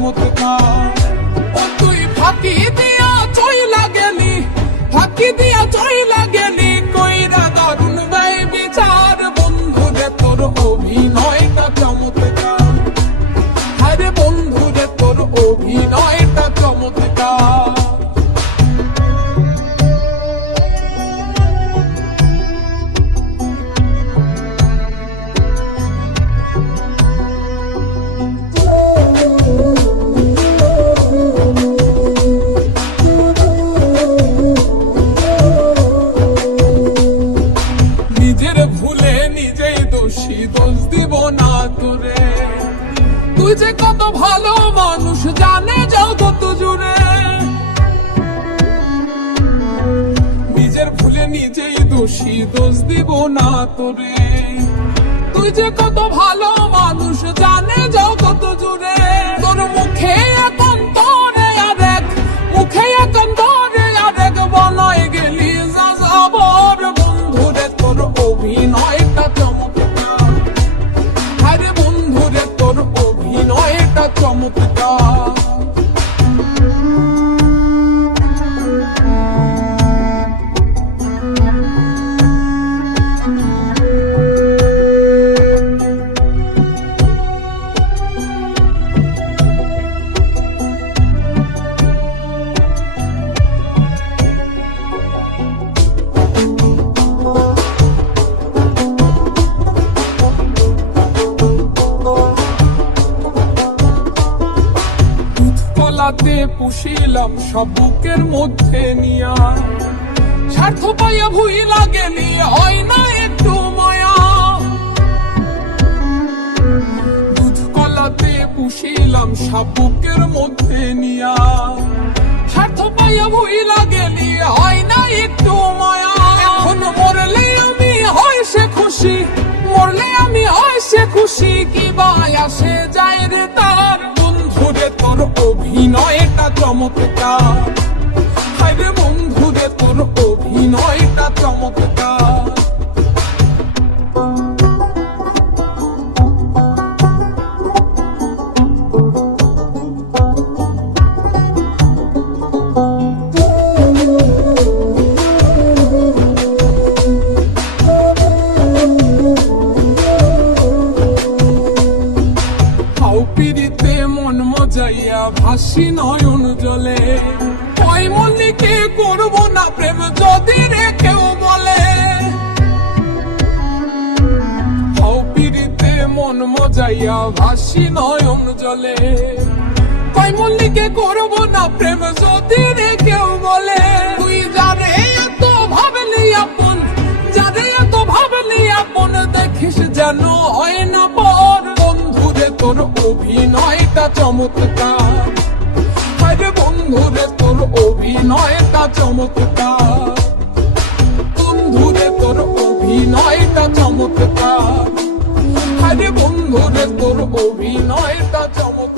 চমৎকার। ও তুই ফাঁকি দিয়া চইলা গেলি, ফাঁকি দিয়া চইলা গেলি, কইরা দারুণ ভাই বিচার। বন্ধুরে তোর অভিনয়টা চমৎকার, আরে বন্ধুরে তোর অভিনয়টা চমৎকার। নিজের ভুলে নিজেই দোষী, দোষ দিব না তোরে। তুই যে কত ভালো মানুষ জানে যাও কত জুড়ে। নিজের ভুলে নিজেই দোষী, দোষ দিব না তোরে। তুই যে কত ভালো মানুষ জানে যাও কত জুড়ে। তোর মুখে এখন তোরে আরেক, মুখে এখন তোরে আরেক বনয় গেলি যা যাবর। বন্ধুরে তোর অভিনয়টা চমৎকার, আরে বন্ধুরে তোর অভিনয়টা চমৎকার। কলাতে পুষিলাম সব বুকের মধ্যে নিয়া, স্বার্থ পাইয়া ভুইলা গেলি হয় না একটু মায়া। দুধ কলাতে পুষিলাম সব বুকের মধ্যে নিয়া, স্বার্থ পাইয়া ভুইলা গেলি হয় না একটু মায়া। এখন মরলে আমি হয় সে খুশি, মরলে আমি হয় সে খুশি, কি বাই আসে যায় রে তার। বন্ধুরে তোর অভিনয়টা চমৎকার, আরে বন্ধুরে তোর অভিনয়টা চমৎকার। পিড়িতে মন মজাইয়া ভাসি নয়ন জলে, ওই মল্লিকে করব না প্রেম যদি রে কেউ বলে। পিড়িতে মন মজাইয়া ভাসি নয়ন জলে, কই মল্লিকে করব না প্রেম যদি রে কেউ বলে। তুই যারে এত ভাবলি আপন, যারে এত ভাবলি আপন, দেখিস যেন হয় না পর। বন্ধুরে তোর অভিনয়টা চমৎকার, আরে বন্ধুরে তোর অভিনয়টা চমৎকার। বন্ধুরে তোর অভিনয়টা চমৎকার, আরে বন্ধুরে তোর অভিনয়টা চমৎকার।